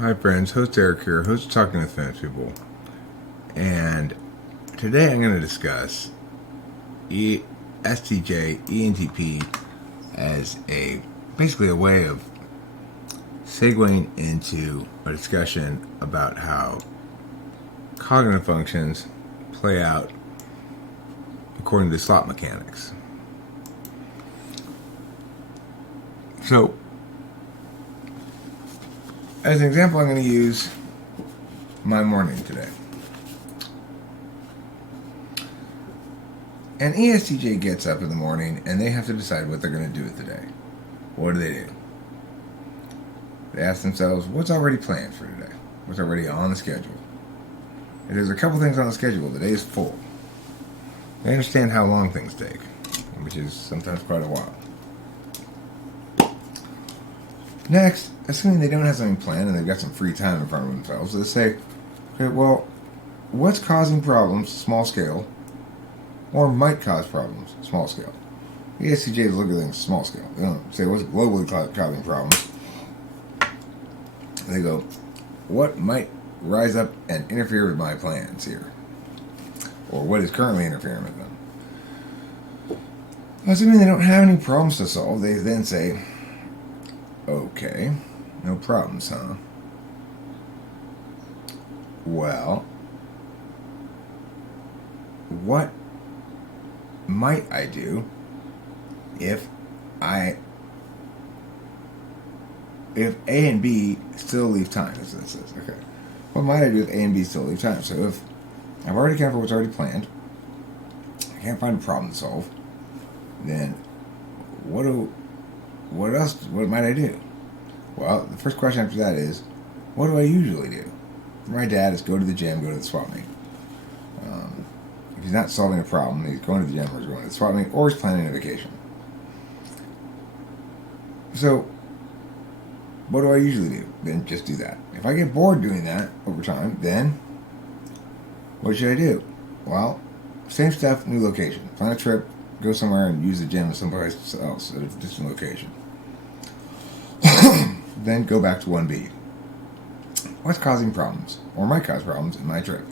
Hi friends, host Eric here, host of Talking with Finance People. And today I'm going to discuss ESTJ, ENTP as basically a way of segueing into a discussion about how cognitive functions play out according to slot mechanics. So, as an example, I'm going to use my morning today. An ESTJ gets up in the morning and they have to decide what they're going to do with the day. What do? They ask themselves, what's already planned for today? What's already on the schedule? If there's a couple things on the schedule, the day is full. They understand how long things take, which is sometimes quite a while. Next, assuming they don't have something planned and they've got some free time in front of themselves, they say, okay, well, what's causing problems, small scale, or might cause problems, small scale? The ESTJs look at things small scale. They don't say what's globally causing problems. They go, what might rise up and interfere with my plans here? Or what is currently interfering with them? Assuming they don't have any problems to solve, they then say, okay, no problems, huh? Well, what might I do if A and B still leave time? This is okay. What might I do if A and B still leave time? So if I've already accounted for what's already planned, I can't find a problem to solve, then what might I do? Well, the first question after that is, what do I usually do? For my dad, is go to the gym, go to the swap meet. If he's not solving a problem, he's going to the gym or he's going to the swap meet or he's planning a vacation. So, what do I usually do? Then just do that. If I get bored doing that over time, then what should I do? Well, same stuff, new location. Plan a trip, go somewhere and use the gym someplace else at a distant location. Then go back to 1B. What's causing problems, or might cause problems in my trip?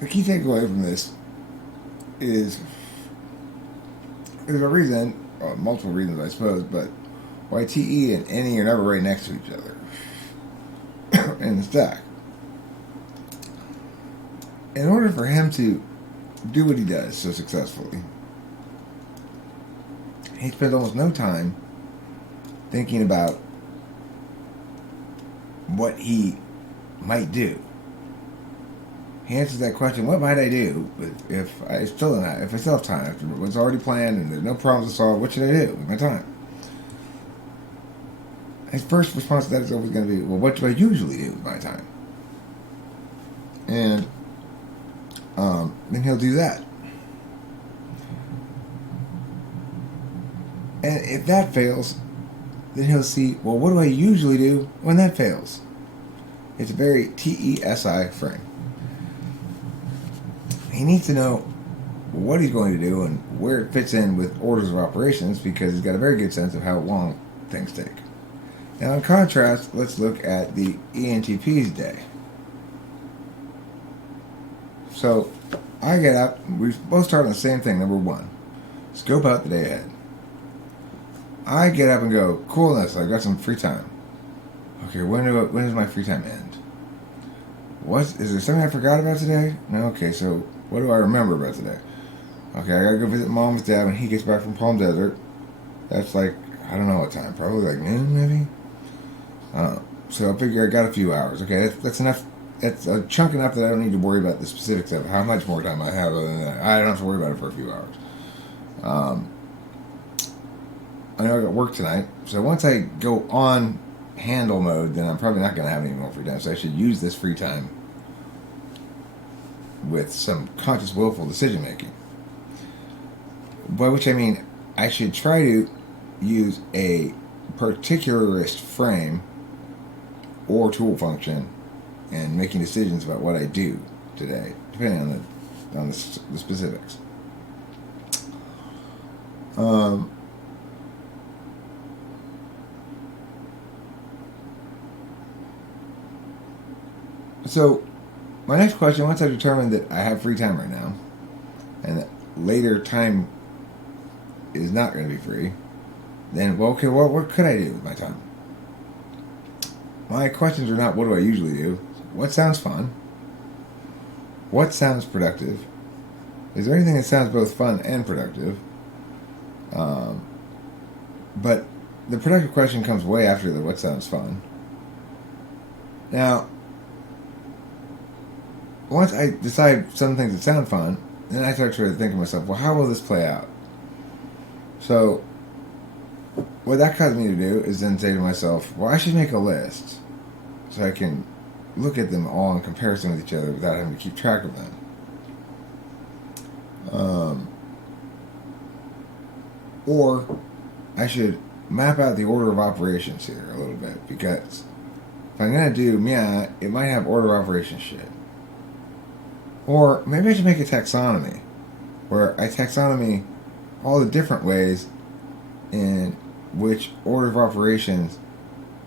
The key takeaway from this is there's a reason, multiple reasons I suppose, but why TE and NE are never right next to each other in the stack. In order for him to do what he does so successfully, he spends almost no time thinking about what he might do. He answers that question, what might I do if I still have time, after what's already planned and there's no problems to solve, what should I do with my time? His first response to that is always going to be, well, what do I usually do with my time? And then he'll do that. And if that fails, then he'll see, well, what do I usually do when that fails? It's a very TESI frame. He needs to know what he's going to do and where it fits in with orders of operations because he's got a very good sense of how long things take. Now, in contrast, let's look at the ENTP's day. So, I get up, we both start on the same thing, number one. Scope out the day ahead. I get up and go, coolness, I've got some free time. Okay, when does my free time end? Is there something I forgot about today? No, okay, so what do I remember about today? Okay, I gotta go visit Mom with Dad when he gets back from Palm Desert. That's like, I don't know what time, probably like noon maybe? So I figure I got a few hours. Okay, that's enough. That's a chunk enough that I don't need to worry about the specifics of how much more time I have other than that. I don't have to worry about it for a few hours. I know I got work tonight, so once I go on handle mode, then I'm probably not going to have any more free time. So I should use this free time with some conscious, willful decision making. By which I mean I should try to use a particularist frame or tool function and making decisions about what I do today, depending on the specifics. So, my next question, once I've determined that I have free time right now, and that later time is not going to be free, then, well, okay, what could I do with my time? My questions are not, what do I usually do? What sounds fun? What sounds productive? Is there anything that sounds both fun and productive? But the productive question comes way after the what sounds fun. Now, once I decide some things that sound fun, then I start to think to myself, well, how will this play out? So, what that caused me to do is then say to myself, well, I should make a list so I can look at them all in comparison with each other without having to keep track of them. Or I should map out the order of operations here a little bit, because if I'm going to do it might have order of operations shit. Or maybe I should make a taxonomy where I taxonomy all the different ways in which order of operations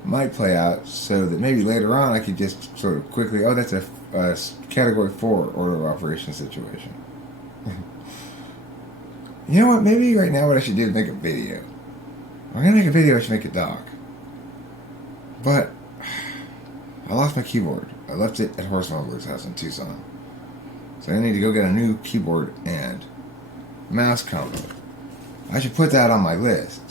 might play out, so that maybe later on I could just sort of quickly, that's a category 4 order of operations situation. You know what? Maybe right now what I should do is make a video. If I'm going to make a video, I should make a doc. But I lost my keyboard. I left it at Hornsmuggler's house in Tucson. So I need to go get a new keyboard and mouse combo. I should put that on my list.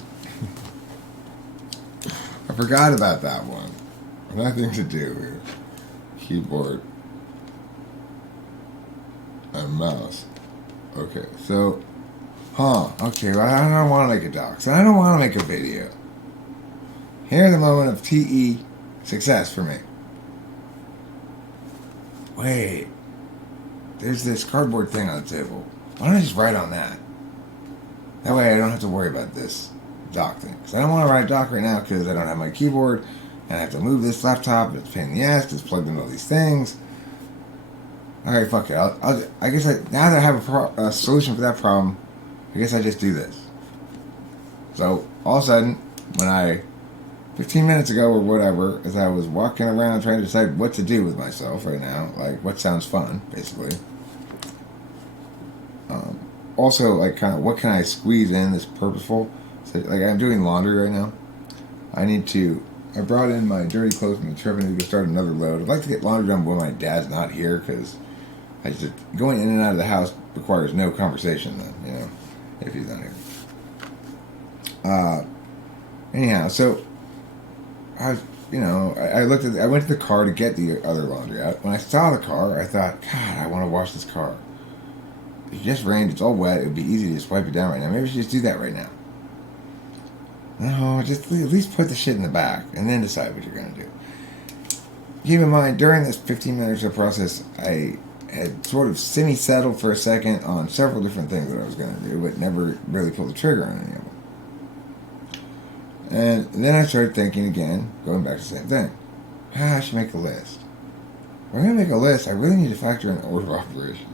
I forgot about that one. Nothing to do with keyboard and mouse. Okay, so, okay, well, I don't want to make a doc, so I don't want to make a video. Here's the moment of TE success for me. Wait, there's this cardboard thing on the table. Why don't I just write on that? That way I don't have to worry about this dock thing. Because I don't want to write a dock right now because I don't have my keyboard and I have to move this laptop. It's a pain in the ass because it's plugged into all these things. Alright, fuck it. I guess now that I have a solution for that problem, I guess I just do this. So, all of a sudden, 15 minutes ago or whatever, as I was walking around trying to decide what to do with myself right now, like what sounds fun, basically. Also, like, kind of, what can I squeeze in that's purposeful? So, like, I'm doing laundry right now. I brought in my dirty clothes from the trip and I need to go start another load. I'd like to get laundry done when my dad's not here, because going in and out of the house requires no conversation then, if he's not here. Anyhow, so I went to the car to get the other laundry out. When I saw the car, I thought, God, I want to wash this car. It just rained, it's all wet, it would be easy to just wipe it down right now. Maybe I should just do that right now. No, just at least put the shit in the back and then decide what you're going to do. Keep in mind, during this 15 minute or so process, I had sort of semi-settled for a second on several different things that I was going to do, but never really pulled the trigger on any of them. And then I started thinking again, going back to the same thing. I should make a list. If I'm going to make a list, I really need to factor in order of operations.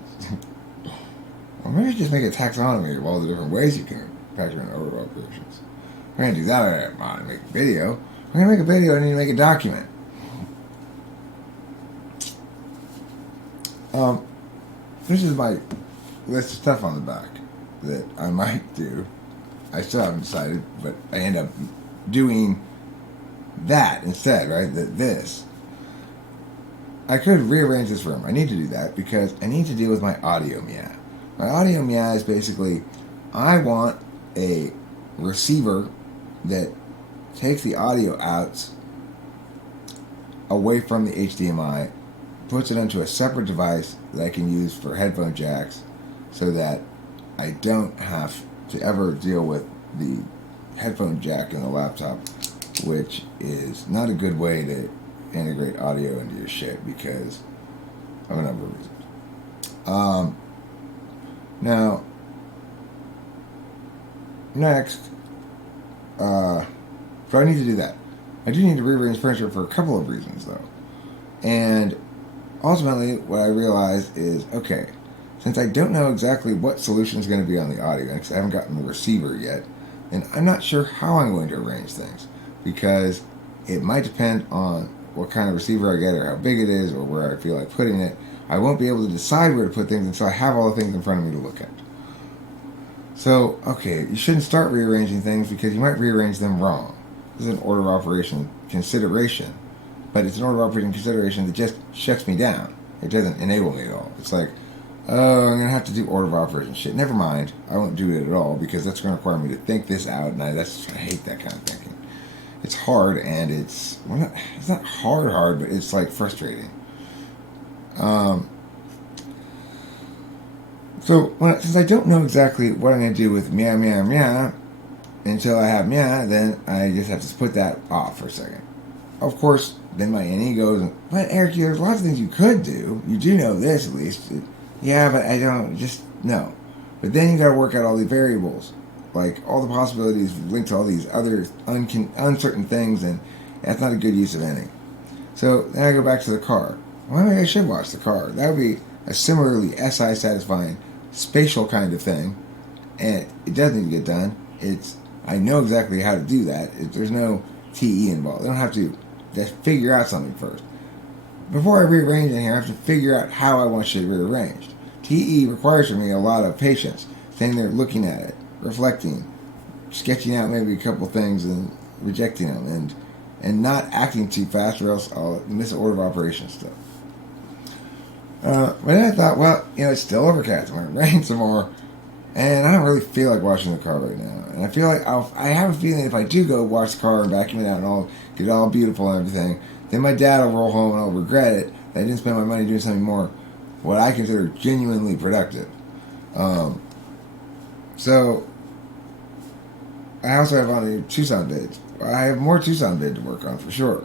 Or maybe just make a taxonomy of all the different ways you can factor in order of operations. If I'm going to do that, I want to make a video. If I'm going to make a video, I need to make a document. This is my list of stuff on the back that I might do. I still haven't decided, but I end up doing that instead, right? This. I could rearrange this room. I need to do that because I need to deal with my audio meow. My audio meow is basically, I want a receiver that takes the audio outs away from the HDMI, puts it onto a separate device that I can use for headphone jacks, so that I don't have to ever deal with the headphone jack in the laptop, which is not a good way to integrate audio into your shit because of a number of reasons. Now, next, so I need to do that. I do need to rearrange furniture for a couple of reasons, though. And ultimately, what I realized is, okay, since I don't know exactly what solution is going to be on the audio, because I haven't gotten the receiver yet, and I'm not sure how I'm going to arrange things, because it might depend on what kind of receiver I get or how big it is or where I feel like putting it. I won't be able to decide where to put things until I have all the things in front of me to look at. So, okay, you shouldn't start rearranging things because you might rearrange them wrong. This is an order of operation consideration, but it's an order of operating consideration that just shuts me down. It doesn't enable me at all. It's like, oh, I'm going to have to do order of operation shit. Never mind. I won't do it at all because that's going to require me to think this out, and I hate that kind of thinking. It's hard, and it's not hard, but it's like frustrating. Since I don't know exactly what I'm going to do with meow, meow, meow, until I have meow, then I just have to put that off for a second. Of course, then my NE goes, but Eric, there's lots of things you could do. You do know this, at least. Yeah, but I don't, just, no. But then you got to work out all the variables, like all the possibilities linked to all these other uncertain things, and that's not a good use of NE. So then I go back to the car. Well, maybe I should watch the car. That would be a similarly SI satisfying spatial kind of thing, and it does need to get done. I know exactly how to do that. There's no TE involved. I don't have to just figure out something first. Before I rearrange in here, I have to figure out how I want shit rearranged. TE requires from me a lot of patience, staying there looking at it, reflecting, sketching out maybe a couple things and rejecting them, and not acting too fast or else I'll miss order of operations stuff. But then I thought, well, it's still overcast. I'm going to rain some more. And I don't really feel like washing the car right now. And I feel like I have a feeling if I do go wash the car and vacuum it out and all, get it all beautiful and everything, then my dad will roll home and I'll regret it that I didn't spend my money doing something more, what I consider genuinely productive. So, I also have on the Tucson bids. I have more Tucson bid to work on for sure.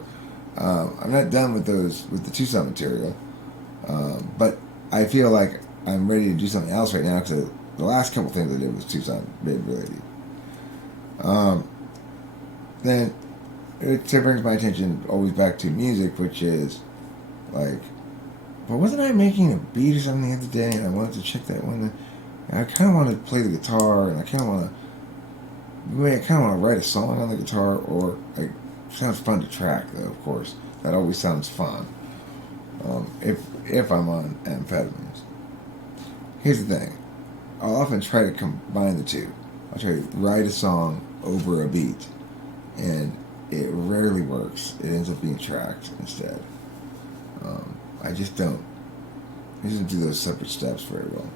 I'm not done with the Tucson material. But I feel like I'm ready to do something else right now because the last couple things I did was Tucson bid related. Then it brings my attention always back to music, which is like, but wasn't I making a beat or something the other day and I wanted to check that one? I kind of want to play the guitar and I kind of want to write a song on the guitar, or like, sounds fun to track though, of course. That always sounds fun. If I'm on amphetamines. Here's the thing. I'll often try to combine the two. I'll try to write a song over a beat, and it rarely works. It ends up being tracked instead. I just don't do those separate steps very well.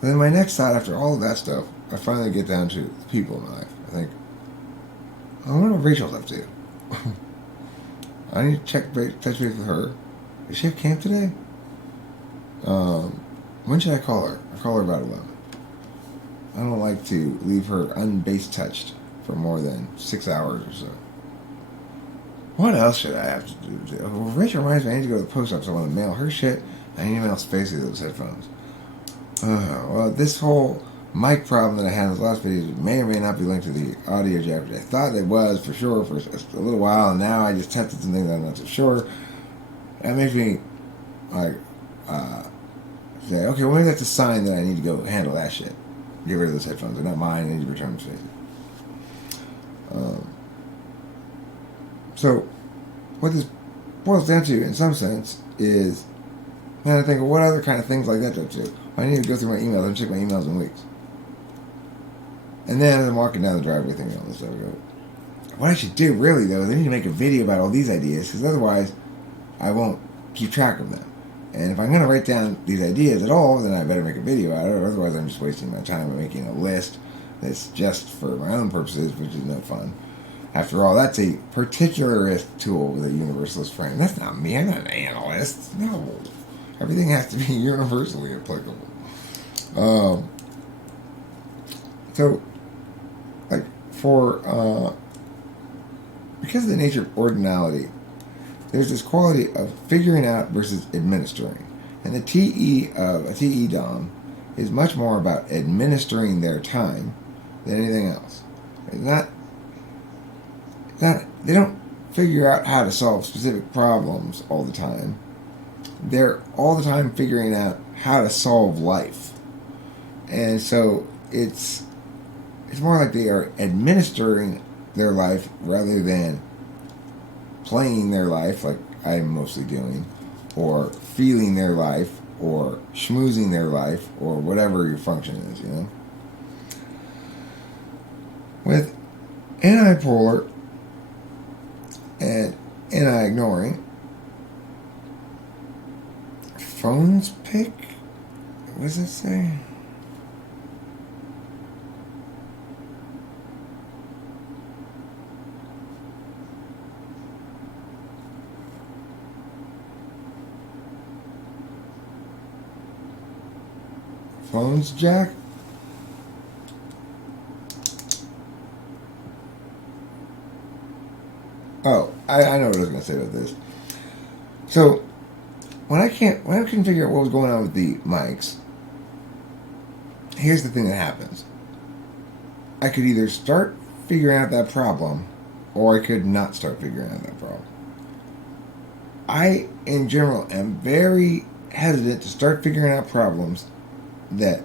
And then my next thought after all of that stuff, I finally get down to the people in my life. I think, I wonder what Rachel's up to. I need to touch base with her. Does she have camp today? When should I call her? I call her about 11. I don't like to leave her unbase touched for more than 6 hours or so. What else should I have to do? Well, Rachel reminds me I need to go to the post office. I want to mail her shit. I need to mail Spacey those headphones. Well, this whole mic problem that I had in the last video may or may not be linked to the audio jack, which I thought it was for sure for a little while, and now I just tested some things I'm not so sure. That makes me like say, okay, well, maybe that's a sign that I need to go handle that shit. Get rid of those headphones. They're not mine. I need to return them to Spacey. So, what this boils down to, in some sense, is, man, I think, well, what other kind of things like that do I do? I need to go through my emails. I haven't checked my emails in weeks. And then as I'm walking down the driveway thinking all this stuff, I go, what I should do, really, though, is I need to make a video about all these ideas, because otherwise, I won't keep track of them. And if I'm going to write down these ideas at all, then I better make a video out of it, otherwise I'm just wasting my time by making a list that's just for my own purposes, which is no fun. After all, that's a particularist tool with a universalist frame. That's not me. I'm not an analyst. No. Everything has to be universally applicable. So, like, because of the nature of ordinality, there's this quality of figuring out versus administering. And the TE of a TE Dom is much more about administering their time than anything else. They don't figure out how to solve specific problems all the time. They're all the time figuring out how to solve life. And so it's more like they are administering their life rather than playing their life like I'm mostly doing, or feeling their life, or schmoozing their life, or whatever your function is, you know. With antipolar and anti-ignoring, phones pick? What does it say? Phones jack? Oh, I know what I was going to say about this. So, when I couldn't figure out what was going on with the mics, here's the thing that happens. I could either start figuring out that problem, or I could not start figuring out that problem. I, in general, am very hesitant to start figuring out problems that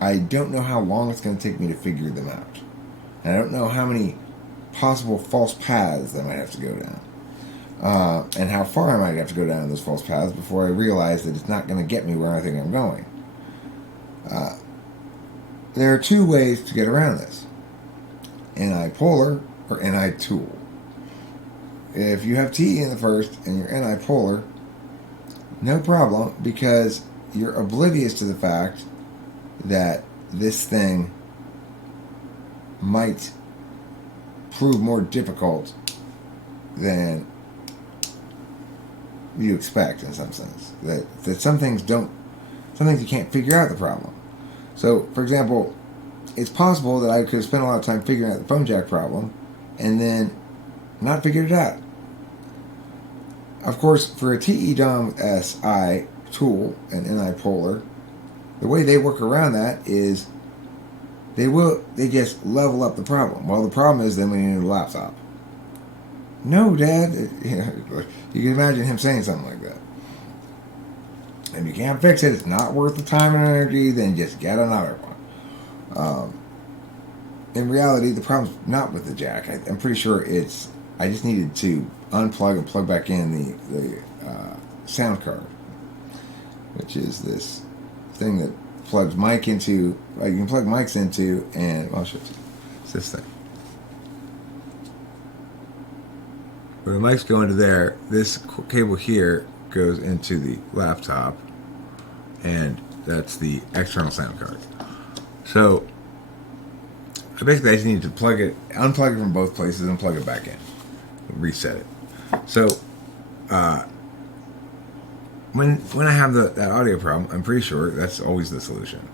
I don't know how long it's going to take me to figure them out. And I don't know how many possible false paths I might have to go down. And how far I might have to go down those false paths before I realize that it's not going to get me where I think I'm going. There are two ways to get around this. Antipolar or anti-tool. If you have T in the first and you're antipolar, no problem, because you're oblivious to the fact that this thing might prove more difficult than you expect, in some sense. That some things you can't figure out the problem. So, for example, it's possible that I could have spent a lot of time figuring out the phone jack problem and then not figured it out. Of course, for a TE-DOM-SI tool and antipolar, the way they work around that is they just level up the problem. Well, the problem is then we need a laptop. No, Dad. You can imagine him saying something like that. If you can't fix it, it's not worth the time and energy, then just get another one. In reality, the problem's not with the jack. I'm pretty sure I just needed to unplug and plug back in the sound card, which is this thing that plugs mic into, you can plug mics into, and I'll show it to you. It's this thing. When the mics go into there, this cable here goes into the laptop, and that's the external sound card. So basically I just need to unplug it from both places and plug it back in, reset it. So when I have that audio problem, I'm pretty sure that's always the solution.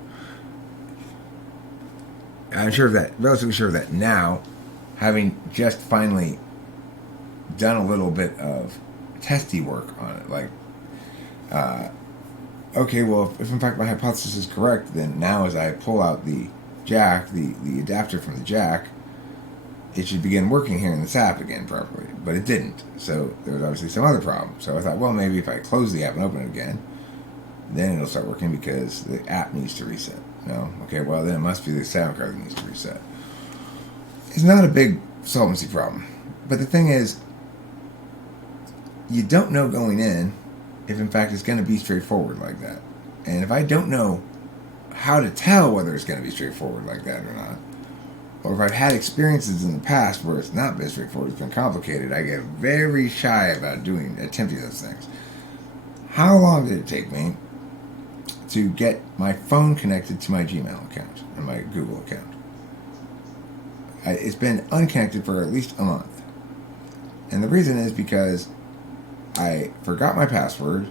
I'm relatively sure of that now, having just finally done a little bit of testy work on it. Like, okay, well, if in fact my hypothesis is correct, then now as I pull out the jack, the adapter from the jack, it should begin working here in this app again properly. But it didn't. So there was obviously some other problem. So I thought, well, maybe if I close the app and open it again, then it'll start working because the app needs to reset. No? Okay, well, then it must be the sound card that needs to reset. It's not a big solvency problem. But the thing is, you don't know going in if in fact it's going to be straightforward like that. And if I don't know how to tell whether it's going to be straightforward like that or not, or if I've had experiences in the past where it's not been straightforward, it's been complicated, I get very shy about attempting those things. How long did it take me to get my phone connected to my Gmail account and my Google account? It's been unconnected for at least a month. And the reason is because I forgot my password,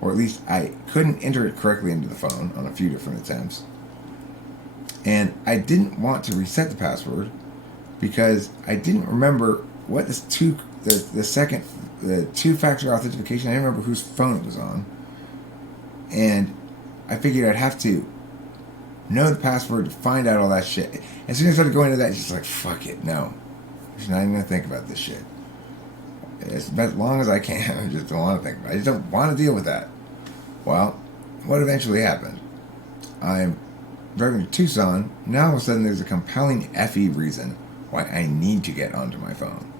or at least I couldn't enter it correctly into the phone on a few different attempts. And I didn't want to reset the password because I didn't remember what the two-factor authentication. I didn't remember whose phone it was on. And I figured I'd have to know the password to find out all that shit. As soon as I started going into that, it's just like, fuck it, no. I'm not even going to think about this shit. as long as I can. I just don't want to think about it. I just don't want to deal with that. Well, what eventually happened? I'm driving to Tucson. Now all of a sudden there's a compelling FE reason why I need to get onto my phone.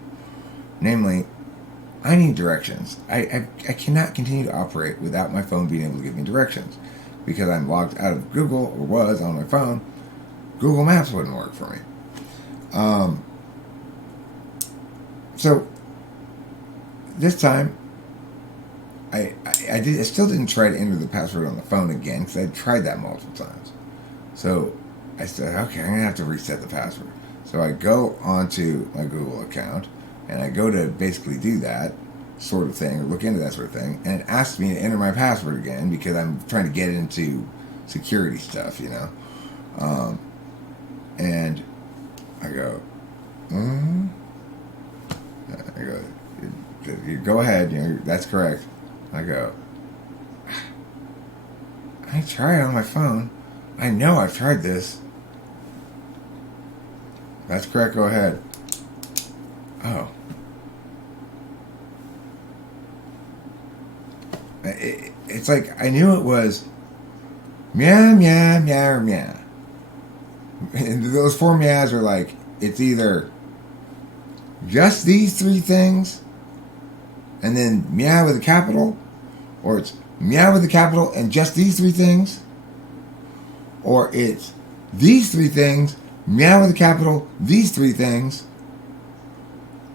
Namely, I need directions. I cannot continue to operate without my phone being able to give me directions. Because I'm logged out of Google, or was on my phone, Google Maps wouldn't work for me. So this time, I still didn't try to enter the password on the phone again because I tried that multiple times. So I said, okay, I'm gonna have to reset the password. So I go onto my Google account and I go to basically do that sort of thing, or look into that sort of thing, and it asks me to enter my password again because I'm trying to get into security stuff, you know. And I go, I go, you go ahead, you know, that's correct. I go, I tried it on my phone. I know I've tried this. That's correct, go ahead. Oh. It's like I knew it was meow, meow, meow, or meow. And those four meows are like, it's either just these three things and then meow with a capital, or it's meow with a capital and just these three things, or it's these three things, meow with a capital, these three things,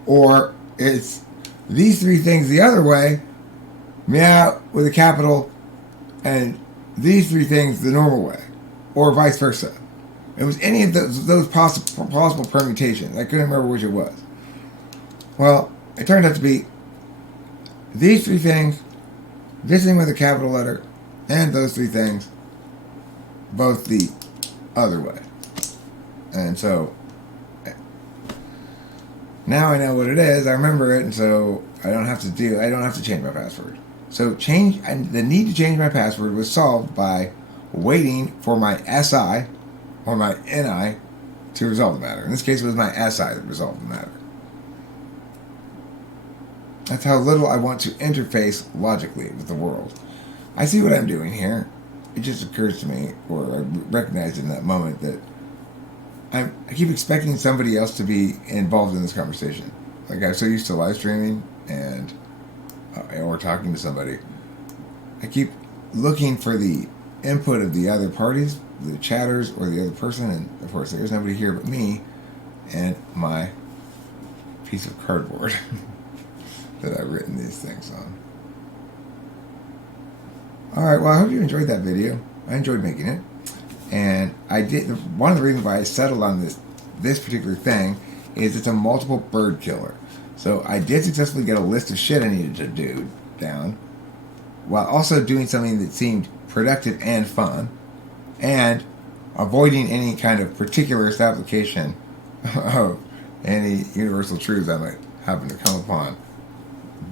or it's these three things the other way, meow with a capital and these three things the normal way, or vice versa. It was any of those possible permutations. I couldn't remember which it was. Well, it turned out to be these three things, this thing with a capital letter, and those three things, both the other way. And so now I know what it is. I remember it, and so I don't have to change my password. So the need to change my password was solved by waiting for my SI or my NI to resolve the matter. In this case, it was my SI that resolved the matter. That's how little I want to interface logically with the world. I see what I'm doing here. It just occurs to me, or I recognized in that moment, that I keep expecting somebody else to be involved in this conversation. Like, I'm so used to live streaming and or talking to somebody. I keep looking for the input of the other parties, the chatters, or the other person, and of course there's nobody here but me and my piece of cardboard that I've written these things on. Alright, well, I hope you enjoyed that video. I enjoyed making it. And I did. One of the reasons why I settled on this particular thing is it's a multiple bird killer. So I did successfully get a list of shit I needed to do down, while also doing something that seemed productive and fun, and avoiding any kind of particularist application of any universal truths I might happen to come upon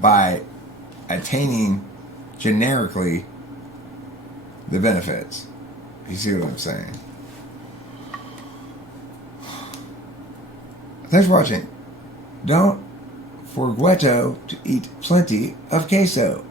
by attaining generically the benefits. You see what I'm saying? Thanks for watching. Don't forget to eat plenty of queso.